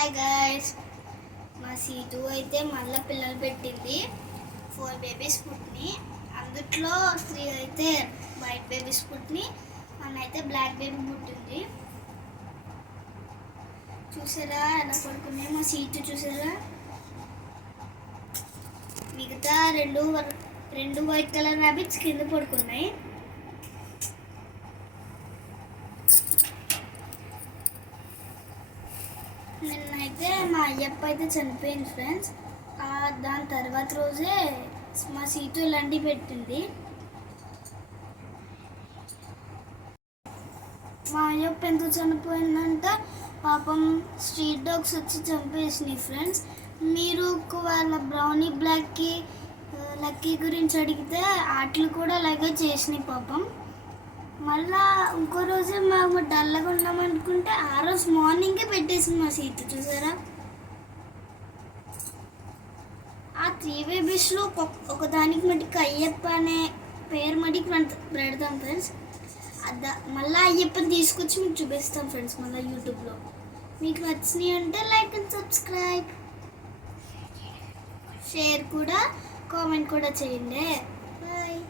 Hi guys, మా seat అయితే మళ్ళీ పిల్లలు పెట్టింది. 4 బేబీస్ పుట్టిని. అందుట్లో 3 అయితే వైట్ బేబీస్ పుట్టిని, 1 అయితే బ్లాక్ బేబీ పుట్టింది. చూసారా ఎలా పడుకున్నాయి? మా సీటు చూసారా? మిగతా రెండు వైట్ కలర్ ర్యాబిట్స్ కింద పడుకున్నాయి. నిన్నైతే మా అయ్యప్ప అయితే చనిపోయింది ఫ్రెండ్స్. దాని తర్వాత రోజే మా సీటు ఇలాంటివి పెట్టింది. మా అయ్యప్ప ఎందుకు చనిపోయిందంట, పాపం స్ట్రీట్ డాగ్స్ వచ్చి చంపేసినాయి ఫ్రెండ్స్. మీరు వాళ్ళ బ్రౌనీ బ్లాక్కి లక్కీ గురించి అడిగితే వాటిని కూడా అలాగే చేసినాయి పాపం. మళ్ళా ఇంకో రోజు మేము డల్గా ఉన్నామనుకుంటే ఆ రోజు మార్నింగే పెట్టేసింది మా సీటు చూసారా? ఆ 3 బేబీస్లో ఒకదానికి మటుకు అయ్యప్ప అనే పేరు మటుకు పెడతాం ఫ్రెండ్స్. మళ్ళీ అయ్యప్పని తీసుకొచ్చి మీకు చూపిస్తాం ఫ్రెండ్స్ మళ్ళీ యూట్యూబ్లో. మీకు నచ్చినాయి అంటే లైక్ అండ్ సబ్స్క్రైబ్, షేర్ కూడా, కామెంట్ కూడా చేయండి. బాయ్.